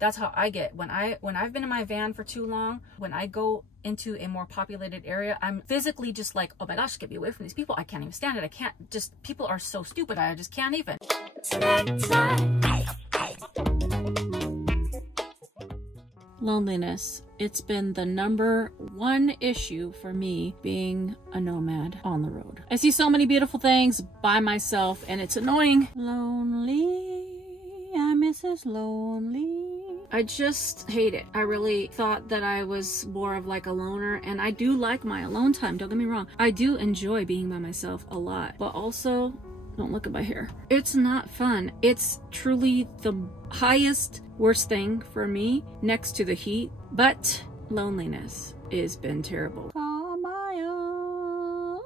That's how I get when I've been in my van for too long. When I go into a more populated area, I'm physically just like, oh my gosh, get me away from these people. I can't even stand it. I can't, just, people are so stupid. I just can't even. Loneliness. It's been the #1 issue for me being a nomad on the road. I see so many beautiful things by myself and it's annoying. Lonely, I'm Mrs. Lonely. I just hate it. I really thought that I was more of like a loner, and I do like my alone time, don't get me wrong. I do enjoy being by myself a lot, but also, don't look at my hair. It's not fun. It's truly the highest worst thing for me next to the heat, but loneliness has been terrible. On my own.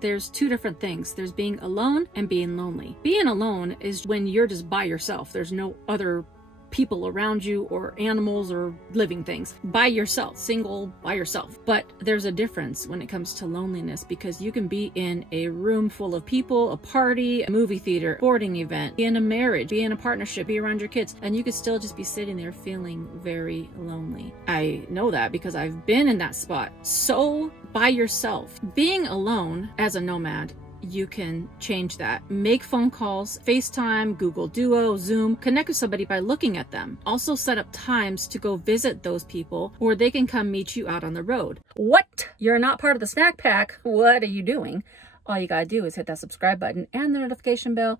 There's two different things. There's being alone and being lonely. Being alone is when you're just by yourself. There's no other people around you or animals or living things. By yourself, single, by yourself. But there's a difference when it comes to loneliness, because you can be in a room full of people, a party, a movie theater, sporting event, be in a marriage, be in a partnership, be around your kids, and you could still just be sitting there feeling very lonely. I know that because I've been in that spot. So by yourself. Being alone as a nomad, you can change that. Make phone calls, FaceTime, Google Duo, Zoom, connect with somebody by looking at them. Also set up times to go visit those people, or they can come meet you out on the road. What? You're not part of the snack pack? What are you doing? All you gotta do is hit that subscribe button and the notification bell.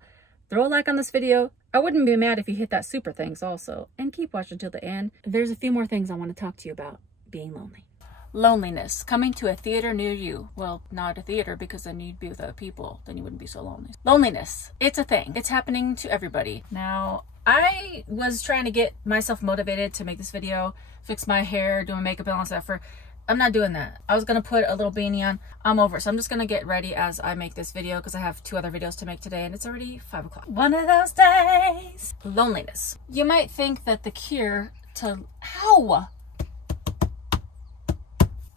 Throw a like on this video. I wouldn't be mad if you hit that super thanks also. And keep watching till the end. There's a few more things I want to talk to you about being lonely. Loneliness. Coming to a theater near you. Well, not a theater, because then you'd be with other people. Then you wouldn't be so lonely. Loneliness. It's a thing. It's happening to everybody. Now, I was trying to get myself motivated to make this video, fix my hair, do my makeup and all that stuff. I'm not doing that. I was going to put a little beanie on. I'm over it. So I'm just going to get ready as I make this video, because I have 2 other videos to make today and it's already 5 o'clock. One of those days. Loneliness. You might think that the cure to... How?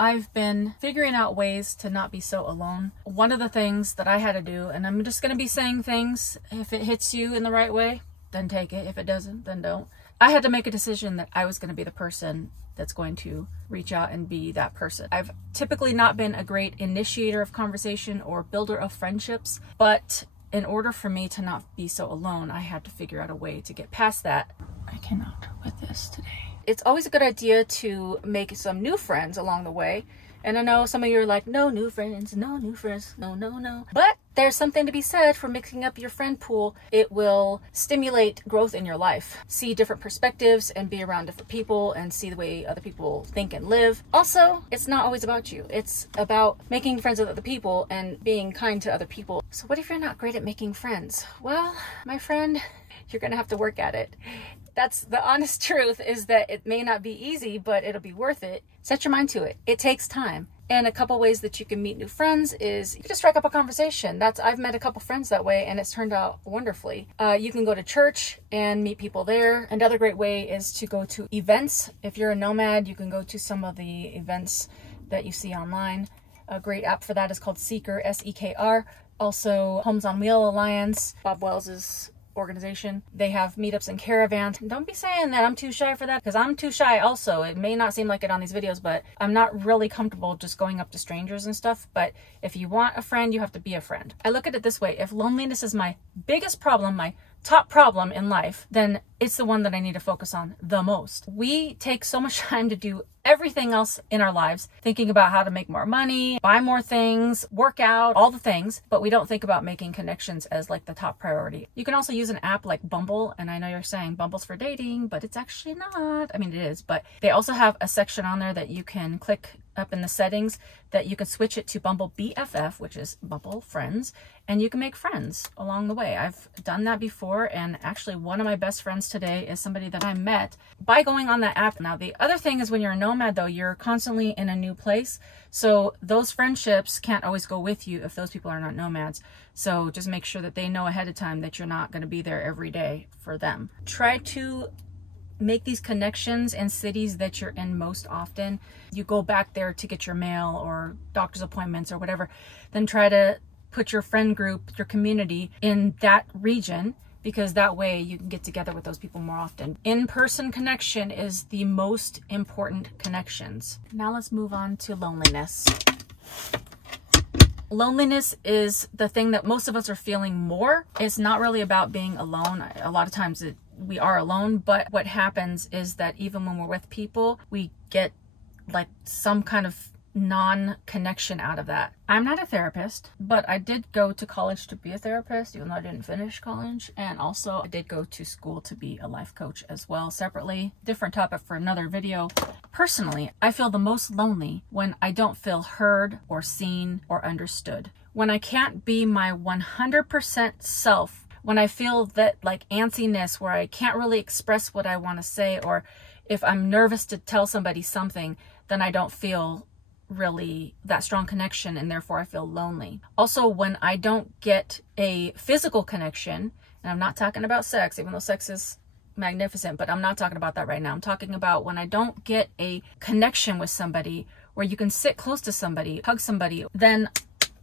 I've been figuring out ways to not be so alone. One of the things that I had to do, and I'm just going to be saying things, if it hits you in the right way, then take it. If it doesn't, then don't. I had to make a decision that I was going to be the person that's going to reach out and be that person. I've typically not been a great initiator of conversation or builder of friendships, but in order for me to not be so alone, I had to figure out a way to get past that. I cannot with this today. It's always a good idea to make some new friends along the way. And I know some of you are like, no new friends, no new friends, no, no, no. But there's something to be said for mixing up your friend pool. It will stimulate growth in your life. See different perspectives and be around different people and see the way other people think and live. Also, it's not always about you. It's about making friends with other people and being kind to other people. So what if you're not great at making friends? Well, my friend, you're gonna have to work at it. That's the honest truth, is that it may not be easy, but it'll be worth it. Set your mind to it. It takes time. And a couple ways that you can meet new friends is you can just strike up a conversation. I've met a couple friends that way and it's turned out wonderfully. You can go to church and meet people there. Another great way is to go to events. If you're a nomad, you can go to some of the events that you see online. A great app for that is called Seeker, S-E-K-R. Also, Homes on Wheel Alliance, Bob Wells's organization. They have meetups and caravans. Don't be saying that I'm too shy for that, because I'm too shy also. It may not seem like it on these videos, but I'm not really comfortable just going up to strangers and stuff. But if you want a friend, you have to be a friend. I look at it this way. If loneliness is my biggest problem, my top problem in life, then it's the one that I need to focus on the most. We take so much time to do everything else in our lives, thinking about how to make more money, buy more things, work out, all the things, but we don't think about making connections as like the top priority. You can also use an app like Bumble, and I know you're saying Bumble's for dating, but it's actually not. I mean, it is, but they also have a section on there that you can click up in the settings that you can switch it to Bumble BFF, which is Bumble Friends, and you can make friends along the way. I've done that before, and actually one of my best friends today is somebody that I met by going on that app. Now, the other thing is when you're a nomad though, you're constantly in a new place. So those friendships can't always go with you if those people are not nomads. So just make sure that they know ahead of time that you're not going to be there every day for them. Try to make these connections in cities that you're in most often. You go back there to get your mail or doctor's appointments or whatever, then try to put your friend group, your community in that region because that way you can get together with those people more often. In-person connection is the most important connections. Now let's move on to loneliness. Loneliness is the thing that most of us are feeling more. It's not really about being alone. A lot of times we are alone, but what happens is that even when we're with people, we get like some kind of non-connection out of that. I'm not a therapist, but I did go to college to be a therapist, even though I didn't finish college. And also I did go to school to be a life coach as well, separately. Different topic for another video. Personally, I feel the most lonely when I don't feel heard or seen or understood. When I can't be my 100% self, when I feel that like antsiness where I can't really express what I want to say, or if I'm nervous to tell somebody something, then I don't feel really that strong connection, and therefore I feel lonely. Also, when I don't get a physical connection, and I'm not talking about sex, even though sex is magnificent, but I'm not talking about that right now. I'm talking about when I don't get a connection with somebody where you can sit close to somebody, hug somebody, then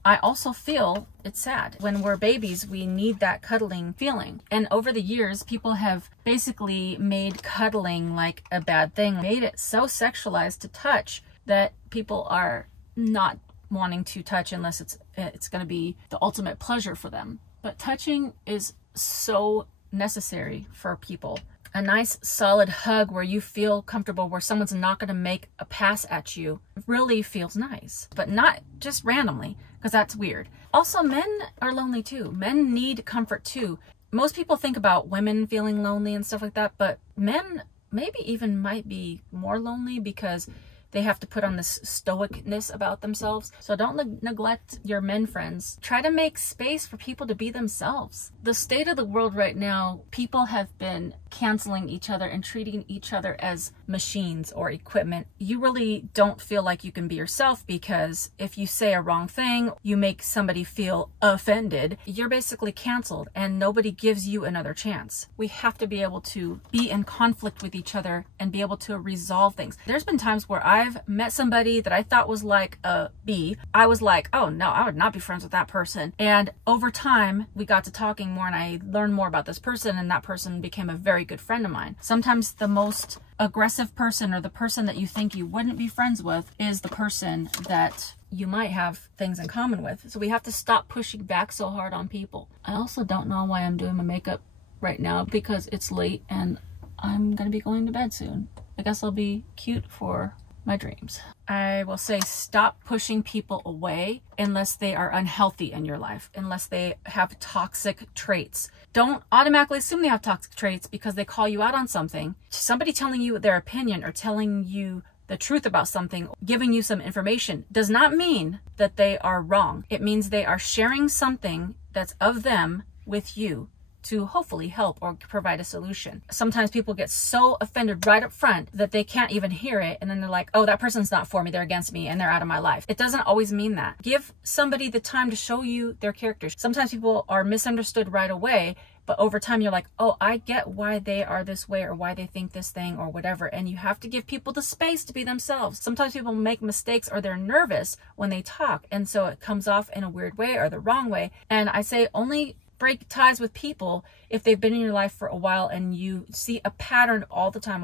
I also feel it's sad. When we're babies, we need that cuddling feeling. And over the years, people have basically made cuddling like a bad thing, made it so sexualized to touch that people are not wanting to touch unless it's going to be the ultimate pleasure for them. But touching is so necessary for people. A nice solid hug where you feel comfortable, where someone's not going to make a pass at you, really feels nice, but not just randomly, because that's weird. Also, men are lonely too. Men need comfort too. Most people think about women feeling lonely and stuff like that, but men maybe even might be more lonely because they have to put on this stoicness about themselves. So don't neglect your men friends. Try to make space for people to be themselves. The state of the world right now, people have been canceling each other and treating each other as machines or equipment. You really don't feel like you can be yourself, because if you say a wrong thing, you make somebody feel offended, you're basically canceled and nobody gives you another chance. We have to be able to be in conflict with each other and be able to resolve things. There's been times where I've met somebody that I thought was like a B. I was like, oh no, I would not be friends with that person. And over time, we got to talking more and I learned more about this person, and that person became a very good friend of mine. Sometimes the most aggressive person, or the person that you think you wouldn't be friends with, is the person that you might have things in common with. So we have to stop pushing back so hard on people. I also don't know why I'm doing my makeup right now, because it's late and I'm gonna be going to bed soon. I guess I'll be cute for my dreams. I will say stop pushing people away unless they are unhealthy in your life, unless they have toxic traits. Don't automatically assume they have toxic traits because they call you out on something. Somebody telling you their opinion or telling you the truth about something, giving you some information, does not mean that they are wrong. It means they are sharing something that's of them with you to hopefully help or provide a solution. Sometimes people get so offended right up front that they can't even hear it, and then they're like, oh, that person's not for me, they're against me, and they're out of my life. It doesn't always mean that. Give somebody the time to show you their character. Sometimes people are misunderstood right away, but over time you're like, oh, I get why they are this way, or why they think this thing, or whatever. And you have to give people the space to be themselves. Sometimes people make mistakes, or they're nervous when they talk, and so it comes off in a weird way or the wrong way. And I say only break ties with people if they've been in your life for a while and you see a pattern all the time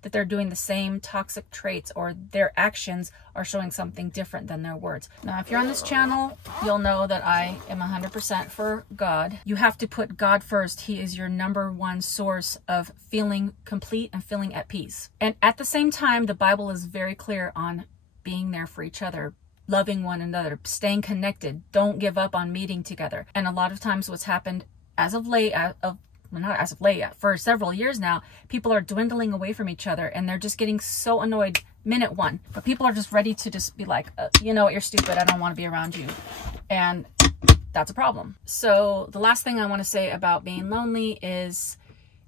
that they're doing the same toxic traits, or their actions are showing something different than their words. Now, if you're on this channel, you'll know that I am 100% for God. You have to put God first. He is your #1 source of feeling complete and feeling at peace. And at the same time, the Bible is very clear on being there for each other, loving one another, staying connected, don't give up on meeting together. And a lot of times what's happened as of late, not as of late, for several years now, people are dwindling away from each other and they're just getting so annoyed minute one. But people are just ready to just be like, you know what, you're stupid, I don't want to be around you. And that's a problem. So the last thing I want to say about being lonely is,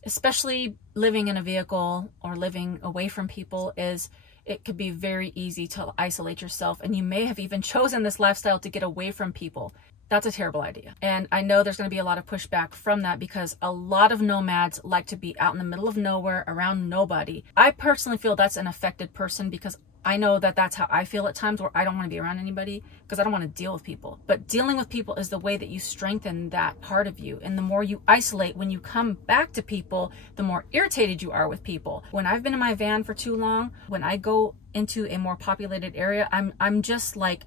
especially living in a vehicle or living away from people, is it could be very easy to isolate yourself, and you may have even chosen this lifestyle to get away from people. That's a terrible idea. And I know there's going to be a lot of pushback from that because a lot of nomads like to be out in the middle of nowhere around nobody. I personally feel that's an affected person because I know that that's how I feel at times, where I don't want to be around anybody because I don't want to deal with people. But dealing with people is the way that you strengthen that part of you. And the more you isolate, when you come back to people, the more irritated you are with people. When I've been in my van for too long, when I go into a more populated area, I'm just like,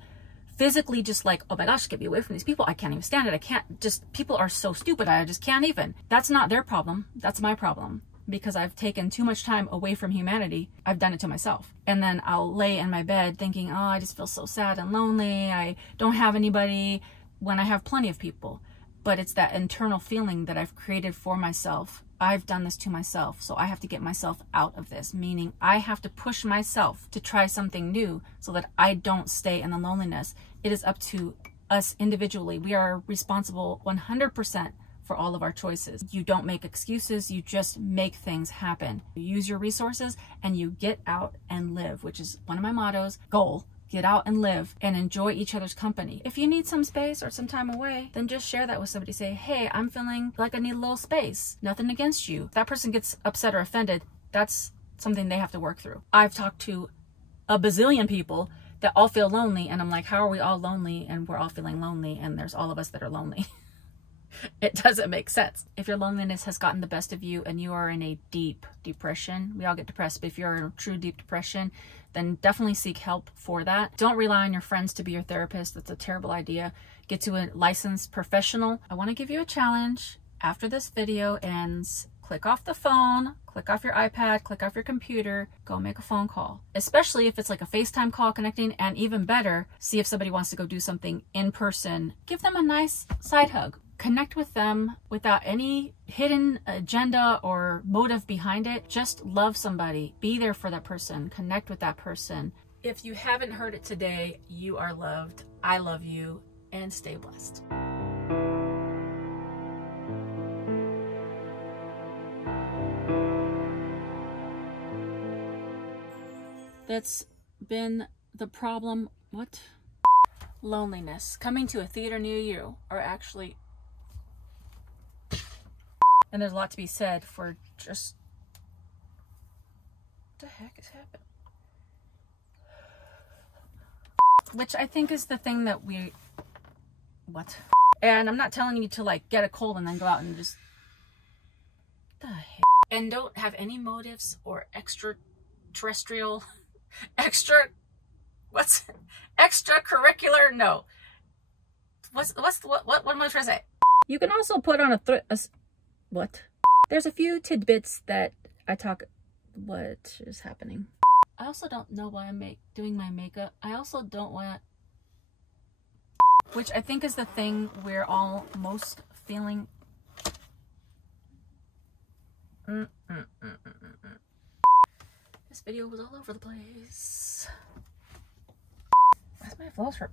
physically just like, oh my gosh, get me away from these people. I can't even stand it. I can't just, people are so stupid. I just can't even. That's not their problem. That's my problem. Because I've taken too much time away from humanity. I've done it to myself. And then I'll lay in my bed thinking, oh, I just feel so sad and lonely. I don't have anybody, when I have plenty of people. But it's that internal feeling that I've created for myself. I've done this to myself, so I have to get myself out of this, meaning I have to push myself to try something new so that I don't stay in the loneliness. It is up to us individually. We are responsible 100% for all of our choices. You don't make excuses, you just make things happen. You use your resources and you get out and live, which is one of my mottos, goal. Get out and live and enjoy each other's company. If you need some space or some time away, then just share that with somebody. Say, hey, I'm feeling like I need a little space. Nothing against you. If that person gets upset or offended, that's something they have to work through. I've talked to a bazillion people that all feel lonely, and I'm like, how are we all lonely and we're all feeling lonely and there's all of us that are lonely? It doesn't make sense. If your loneliness has gotten the best of you and you are in a deep depression, we all get depressed, but if you're in a true deep depression, then definitely seek help for that. Don't rely on your friends to be your therapist. That's a terrible idea. Get to a licensed professional. I want to give you a challenge. After this video ends, click off the phone, click off your iPad, click off your computer, go make a phone call. Especially if it's like a FaceTime call connecting, and even better, see if somebody wants to go do something in person. Give them a nice side hug. Connect with them without any hidden agenda or motive behind it. Just love somebody. Be there for that person. Connect with that person. If you haven't heard it today, you are loved. I love you, and stay blessed. That's been the problem. What? Loneliness. Coming to a theater near you, or actually... And there's a lot to be said for just... What the heck is happening? Which I think is the thing that we... What? And I'm not telling you to like get a cold and then go out and just... What the heck? And don't have any motives or extraterrestrial... Extracurricular? No. What am I trying to say? You can also put on what? There's a few tidbits that I talk... What is happening? I also don't know why I'm doing my makeup. I also don't want... Which I think is the thing we're all most feeling... This video was all over the place. Why's my flow sharp?